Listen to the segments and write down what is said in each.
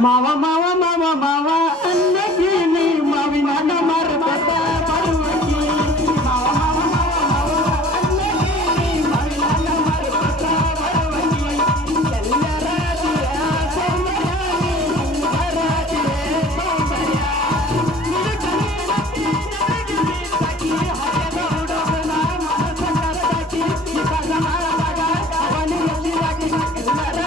ಮಾವ ಮಾವ ಮಾವ ಮಾವ ಅನ್ನಗೀನಿ ಮಾವಿನ ಮರಬದ ಬರುವಕಿ ಮಾವ ಮಾವ ಮಾವ ಮಾವ ಅನ್ನಗೀನಿ ಮಾವಿನ ಮರಬದ ಬರುವಕಿ ಎಲ್ಲರ ದಿಯ ಸೌಂದರ್ಯಾನಿ ಬರಾದಿಯೇ ಸೌಂದರ್ಯ ನಿಲಕನಿ ನರಗಿನಿ ಸಖಿ ಹರೆದ ಹುಡುಗನ ಮನಸ ಕರದಕಿ ನಿಸಗನ ಮಗ ಅವನಿ ಎಲ್ಲಿರಾಗಿ ಎಲ್ಲರ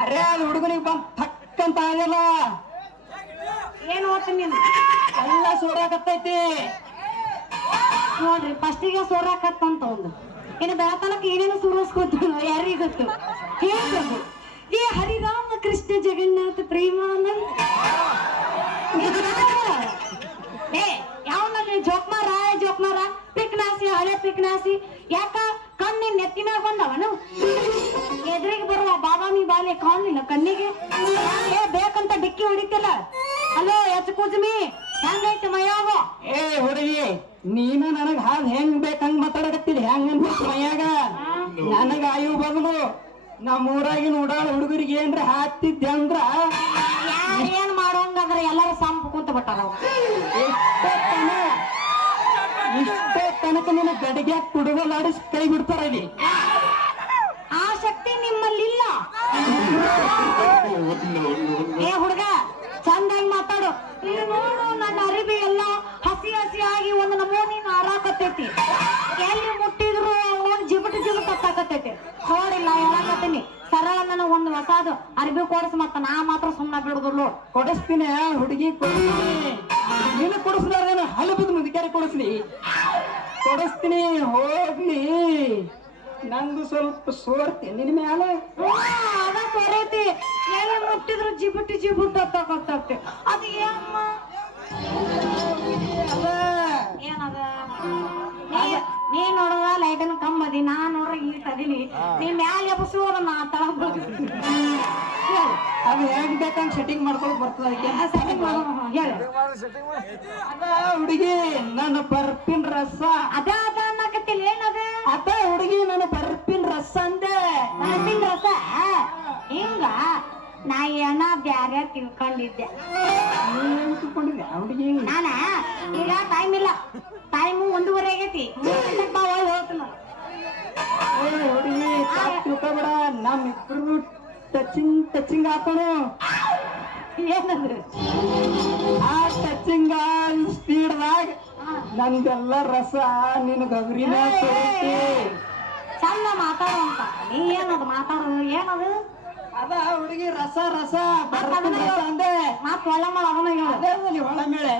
ಅರೆ ಅದು ಹುಡುಗನಿಗೆ ಬಂದ್ ಥಕ್ ಅಂತ ಆಗಲ್ಲ ಏನ್ ಓದ್ತೀನಿ ಎಲ್ಲ ಸೋರಾಕತ್ತೈತಿ ನೋಡ್ರಿ ಫಸ್ಟಿಗೆ ಸೋರಾಕತ್ತಂತ ಒಂದು ಇನ್ನು ಬೆಳತನಕ ಏನೇನು ಸುರಿಸ್ಕೊತ ಯಾರಿಗ ಗೊತ್ತು ಹೇಳ್ಬೇಕು ಈ ಹರಿರಾಮ ಕೃಷ್ಣ ಜಗನ್ನಾಥ ಪ್ರೇಮಾನಂದ ಏ ಯಾವನಲ್ಲಿ ಜೋಕ್ಮಾರ ಪಿಕ್ನಾಸಿ ಹಳೆ ಪಿಕ್ನಾಸಿ ಯಾಕ ಕಣ್ಣಿನ ನೆತ್ತಿ ಮ್ಯಾಗ ಬಂದವನು ಎದುರಿಗೆ ಬರುವ ಬಾಬಾಮಿ ಬಾಲೆ ಕಾಣಲಿಲ್ಲ ಕಣ್ಣಿಗೆ ಏ ಬೇಕಂತ ಡಿಕ್ಕಿ ಹೊಡಿತಿಲ್ಲ ಹಲೋ ಎಚ್ ಕುಜ್ಮಿ ಹೆಂಗೈತೆ ಮಯಾಗ ಏ ಹುಡುಗಿ ನೀನು ನನಗ್ ಹಾದ್ ಹೆಂಗ್ ಬೇಕಂಗ್ ಮಾತಾಡಕತ್ತಿಲ್ಲ ಹೆಂಗ್ ಅನ್ಬೇಕು ಮೈಯಾಗ ನನಗ ಆಯು ಬದಲು ನಮ್ಮ ಊರಾಗಿನ ಉಡಾಳ ಹುಡುಗರಿಗೆ ಏನ್ರ ಹಾಕ್ತಿದ್ದೆ ಅಂದ್ರ ಏನ್ ಮಾಡೋಂಗಂದ್ರ ಎಲ್ಲಾರು ಸಂಪ ಕುಂತ ಬಿಟ್ಟಾರ ಇಷ್ಟೇ ತನಕ ನಿನ್ನ ಗಡಿಗೆ ಕುಡುಗಲಾಡಿಸಿ ಕೈ ಬಿಡ್ತಾರ ಇಲ್ಲಿ ಆ ಶಕ್ತಿ ನಿಮ್ಮಲ್ಲಿಲ್ಲ ಏ ಹುಡುಗ ಚಂದಾಗಿ ಮಾತಾಡು ಇಲ್ಲಿ ನೋಡು ನನ್ನ ಅರಿಬಿ ಎಲ್ಲ ಹಸಿ ಆಗಿ ಒಂದು ನಮೂನಿ ಹಾರಾಕತ್ತೈತಿ ಎಲ್ಲಿ ಮುಟ್ಟಿದ್ರು ಒಂದ್ ಜಿಬಟ್ ಹತ್ತಾಕತ್ತೈತಿ ನೋಡಿಲ್ಲ ಹೇಳಕತ್ತೀನಿ ಸರಳ ನನಗ ಒಂದು ಹೊಸಾದು ಅರಿಬಿ ಕೊಡಿಸ್ ಮತ್ತ ನಾ ಮಾತ್ರ ಸುಮ್ಮನೆ ಬಿಡುದಿಲ್ಲ ಕೊಡಿಸ್ತೀನಿ ಹುಡುಗಿ ಕೊಡಿಸ್ತೀನಿ ನೀನು ಕೊಡಿಸ್ಲಾರ್ದೇನು ಹಲಬದ ಮುದುಕ್ಯಾರ ಕೊಡಿಸ್ಲಿ ಕೊಡಿಸ್ತೀನಿ ಹೋಗ್ಲಿ ನಂದು ಸ್ವಲ್ಪ ಸೋರ್ತೆ ನಿನ್ ಮ್ಯಾಲ ಅದ ಸೊರೈತಿ ಎಲ್ಲಿ ಮುಟ್ಟಿದ್ರು ಜಿಬಟ್ ಹತ್ತಾಕತ್ತೈತಿ ಅದು ಏಮ್ಮ ಏನದ ನೀ ನೋಡುವ ಲೈಟನ್ ಕಮ್ಮದಿ ನಾ ನೋಡ್ರ ಈ ತದಿನಿ ನೀ ಮ್ಯಾಲ ಎಬಸುವ ನಾ ತಳಗ ಅದು ಹೆಂಗ್ ಬೇಕಂಗ್ ಸೆಟ್ಟಿಂಗ್ ಮಾಡ್ಕೊಳಕ್ ಬರ್ತದ ಅದ ಹುಡುಗಿ ನನ್ನ ಬರ್ಪಿನ ರಸ ಅದ ಅನ್ನಕತ್ತಿಲ್ಲ ಏನದ ಅದ ಹುಡುಗಿ ನನ್ನ ಬರ್ಪಿನ ರಸ ಅಂದೆ ಬರ್ಪಿನ ರಸ ಹಿಂಗ ನಾ ಏನ ಬ್ಯಾರೆ ತಿಳ್ಕೊಂಡಿದ್ದೆ ನೀನ್ ತಿಳ್ಕೊಂಡಿದ್ದೆ ಹುಡುಗಿ ನಾನ ಈಗ ಟೈಮ್ ಇಲ್ಲ ಟೈಮು 1:30 ಆಗೈತಿ ಹೋಗ್ತೀನಿ ಹುಡುಗಿ ತಿಳ್ಕೊಬೇಡ ನಮ್ಮಿಬ್ರು ಟಚಿಂಗ್ ಹಾಕೋಣ ಏನಂದ್ರೆ ಆ ಟಚಿಂಗ್ ಸ್ಪೀಡ್ದಾಗ ನಂದೆಲ್ಲ ರಸ ನಿನ್ ಗೌರಿನ ಚಂದ ಮಾತಾಡು ಅಂತ ನೀ ಏನದು ಮಾತಾಡೋದು ಏನದು ಅದ ಹುಡುಗಿ ರಸ ಅಂದೆ ಮಾತು ಒಳ್ಳೆ ಮಾಡ ಅದನ್ನ ಅದೇ ಒಳ ಮೇಳೆ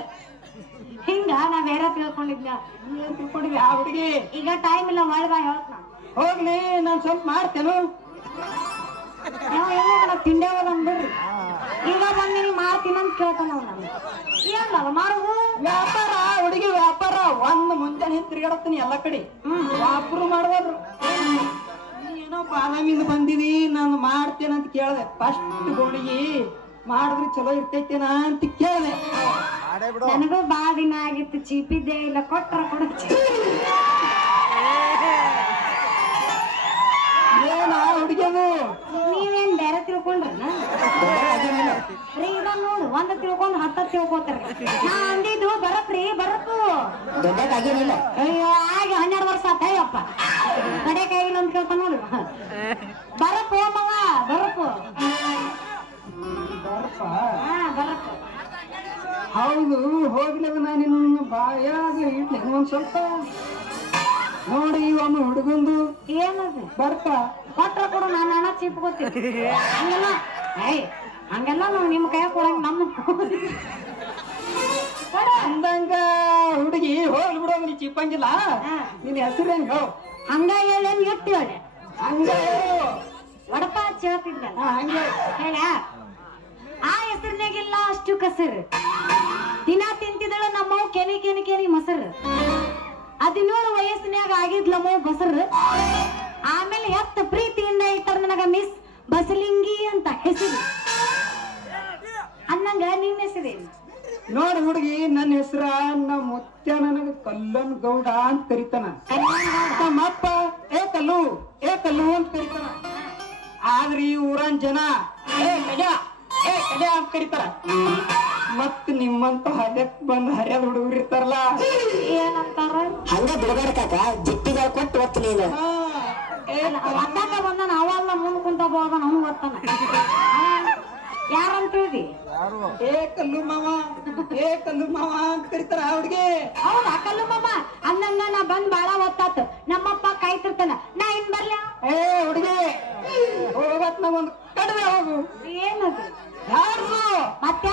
ಹಿಂಗ ಹಿಂಗ ನಾ ಬೇರೆ ತಿಳ್ಕೊಂಡಿದ್ನ. ಏನ್ ತಿಳ್ಕೊಂಡಿದ್ವಿ ಆ ಹುಡುಗಿ? ಈಗ ಟೈಮ್ ಇಲ್ಲ, ಮಾಡಿ ಬಾ ಹೇಳ್ತ. ಹೋಗ್ಲಿ, ನಾನ್ ಸ್ವಲ್ಪ ಮಾಡ್ತೇನು. ತಿಂಡೆ ಹೋದಂದ್ರಿ ಈಗ ಬಂದ್ ನೀನ್ ಮಾಡ್ತೀನಂತ ಕೇಳ್ತಾನ ನಾನು. ಏನಲ್ಲ ಮಾಡುದು ವ್ಯಾಪಾರ, ಹುಡುಗಿ ವ್ಯಾಪಾರ. ಒಂದ್ ಮುಂಜಾನೆ ತಿರ್ಗಾಡತ್ತೀನಿ ಎಲ್ಲ ಕಡೆ, ವ್ಯಾಪಾರ ಮಾಡ್ಬೋದ್ರು. ಏನೋ ಬಾದಾಮಿಂದ ಬಂದಿದಿ, ನಾನು ಮಾಡ್ತೇನೆ ಅಂತ ಕೇಳ್ದೆ. ಫಸ್ಟ್ ಹುಡುಗಿ ಮಾಡಿದ್ರೆ ಚಲೋ ಇರ್ತೈತೇನ ಅಂತ ಕೇಳ್ದೆ. ನನಗೂ ಬಾ ದಿನ ಆಗಿತ್ತು, ಚೀಪಿದ್ದೆ ಇಲ್ಲ, ಕೊಟ್ರ ಕೊಡ. ಏನ ಹುಡುಗಿಯದು? ನೀವೇನ್ ಬೇರೆ ತಿಳ್ಕೊಂಡ್ರ ಇದ ನೋಡು, ಒಂದ್ ತಿಳ್ಕೊಂಡ್ 10 ತಿಳ್ಕೊತಾರ. ನಾ ಅಂದಿದ್ದು ಬರಪ್ರಿ, ಬರಪ್ಪು. ಅಯ್ಯೋ ಆಗಿ 12 ವರ್ಷ ಆತಯ್ಯಪ್ಪ, ಕಡೆ ಕೈಗಿಲ್ಲ ಅಂತ ಕೇಳ್ತ ನೋಡು. ಬರಪ್ಪು ಮಗ, ಬರಪ್ಪು. ಹಾ ಬರಪ್ಪು. ಹೌದು, ಹೋಗ್ಲಿಲ್ಲ. ನಾನು ಇನ್ನು ಬಾಯಾಗ ಇಡ್ಲಿ ಒಂದ್ ಸ್ವಲ್ಪ ನೋಡಿ. ಒಮ್ಮೆ ಹುಡುಗಂದು ಏನದು ಬರ್ತ ಕೊಟ್ರ ಕೊಡು, ನಾನು ಹಣ ಚಿಪ್ಕೋತೀನಿ. ಹಂಗೆಲ್ಲ ಹಂಗೆಲ್ಲ ನಾವು ನಿಮ್ ಕೈ ಕೊಡಂಗ ನಮ್ಮ ಅಂದಂಗ ಹುಡುಗಿ ಹೋಗ್ಲಿ ಬಿಡೋ, ನೀ ಚಿಪ್ಪಂಗಿಲ್ಲ. ನಿನ್ ಹೆಸರೇನ್ ಹೇಳು? ಹಂಗ ಹೇಳೇನ್ ಎತ್ತಿ ಹೇಳಿ ಹಂಗ ವಡಪ ಹೇಳ್ತಿದ್ದ ಹಂಗೆ ಹೇಳ. ಆ ಹೆಸರಿನಾಗಿಲ್ಲ ಅಷ್ಟು ಕಸರು, ದಿನ ತಿಂತಿದಳ ನಮ್ಮವ್ ಕೆನಿ ಕೆನಿ ಕೆನಿ ಮೊಸರು. 17 ವಯಸ್ಸಿನಾಗ ಆಗಿದ್ಲಮ್ಮ ಬಸರು. ಆಮೇಲೆ ಎತ್ತ ಪ್ರೀತಿಯಿಂದ ಇಟ್ಟಾರ ನನಗ ಮಿಸ್ ಬಸಲಿಂಗಿ ಅಂತ ಹೆಸರು. ಅನ್ನಂಗ ನಿನ್ನ ಹೆಸರೇನು? ನೋಡಿ ಹುಡುಗಿ, ನನ್ನ ಹೆಸರ ನಮ್ಮ ಮುತ್ಯ ನನಗ ಕಲ್ಲನ್ ಗೌಡ ಅಂತ ಕರಿತಾನ. ನಮ್ಮಪ್ಪ ಏ ಕಲ್ಲು, ಏ ಕಲ್ಲು ಅಂತ ಕರಿತಾನ. ಆದ್ರೆ ಈ ಊರನ್ ಜನ ಏ ಕಲ್ಯ, ಏ ಕಲ್ಯ ಅಂತ ಕರಿತಾರ. ಮತ್ ನಿಮ್ಮಂತ ಹದಕ್ ಬಂದ್ ಹರಿಯದ ಹುಡುಗರು ಇರ್ತಾರಲ್ಲ, ಏನಂತಾರ? ಹಂಗ ಬಿಡಬಾರ್ಕಾಕ, ಜಿಟ್ಟಿಗಳ ಕೊಟ್ಟು ಒತ್ತು ನೀನು. ಅತ್ತಾಕ ಬಂದ ನಾವಲ್ಲ ಮುಂದ್ ಕುಂತ ಬೋದ ನಮ್ಗೆ ಗೊತ್ತಾನ. ಯಾರಂತ ಹೇಳಿದಿ? ಏ ಕಲ್ಲು ಮಾವ, ಏ ಕಲ್ಲು ಮಾವ ಅಂತ ಕರಿತಾರ ಹುಡುಗಿ. ಹೌದಾ ಕಲ್ಲು ಮಾಮ? ಅಂದಂಗ ನಾ ಬಂದ್ ಬಾಳ ಹೊತ್ತಾತು, ನಮ್ಮಪ್ಪ ಕಾಯ್ತಿರ್ತಾನ, ನಾ ಇನ್ ಬರ್ಲ? ಏ ಹುಡುಗಿ, ಹೋಗತ್ ನಾವೊಂದು ಕಡವೆ ಹೋಗು. ಏನದು? ಯಾರ್ದು? ಮತ್ತೆ